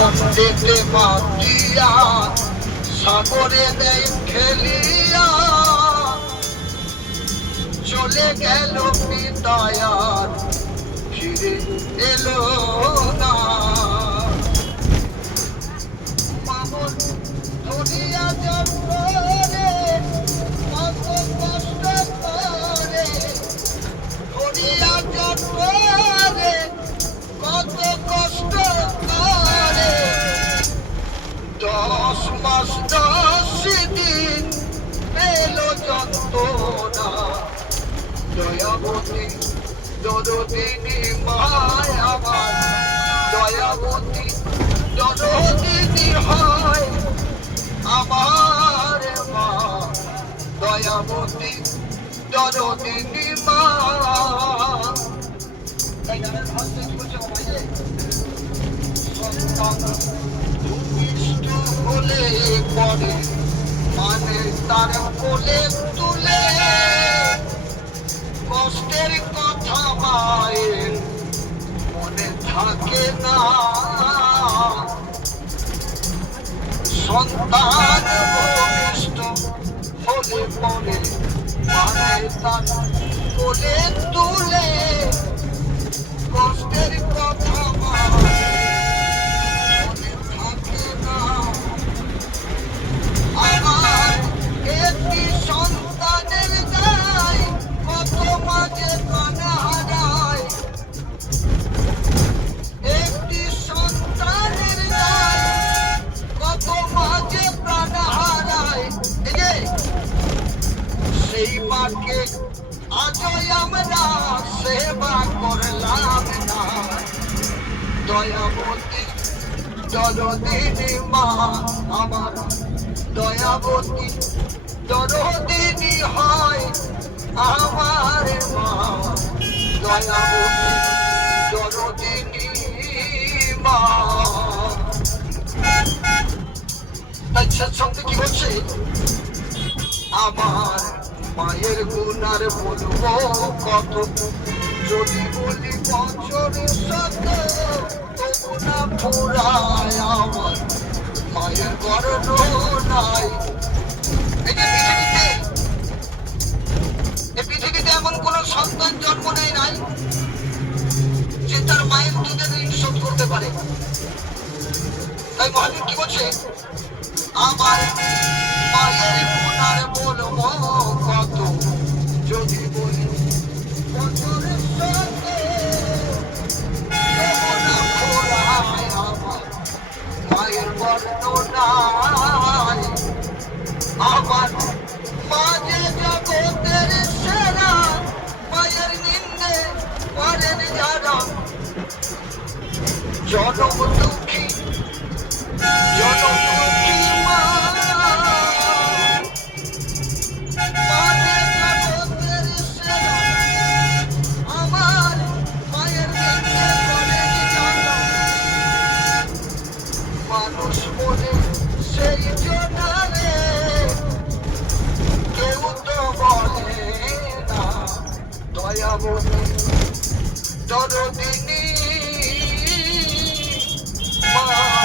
নদীতে মাতিয়া সাগরে দেয় খেলিয়া চলে গেল পিতায়ার ফিরে এলো না মামন ধরিয়া জন্মরে কত কষ্ট করে ধরিয়া জন্মরে কত কষ্ট করে 10 মাস 10 দিন পেল যন্ত্রণা দয়াবতী দরদিনী মায় আমার দয়াবতী দরদিনী হয় আমার মা দয়াবতী দরদিনী মা দুষ্ট হলে পরে মানে তার কোলে তুলে কষ্টের কথা মায়ের মনে থাকে না সন্তান ভূমিষ্ঠ হলে পরে মানে তার কোলে তুলে কষ্টের কথা মায়ের মনে থাকে না আমার একটি সন্তানের দায় কত মাঝে প্রাণ হারায় একটি সন্তানের দায় কত মাঝে প্রাণ হারায় সেই মাকে আজও আমরা সেবা করলাম না দয়াবতী দরদিনী মা আমার দয়াবতী দরদিনী হয় আমার মা দয়াবতী দরদিনী মা আচ্ছা সঙ্গে কি হচ্ছে আমার মায়ের গুণার বলবো কত যদি বলি বছরের সাথে তবু না ফুরায় আমার মায়ের গর্ব নাই এই পৃথিবীতে এমন কোন সন্তান জন্ম নেয় নাই যে তার মায়ের দুধের ঋণ শোধ করতে পারে তাই মহাজন কি বলছে আমার মায়ের গুণার বলবো কত যদি বলি বছরের সাথে তবু না ফুরায় আমার মায়ের বর্ণনায় আমার মাঝে জগতের সেরা মায়ের নিন্দে করেন যারা জনম দুঃখী মা মাঝে জগতের সেরা আমার মায়ের নিন্দে করেন যারা মানুষ বলে সেই জনারে কেউ তো বলে না দয়াবতী দরদিনী মা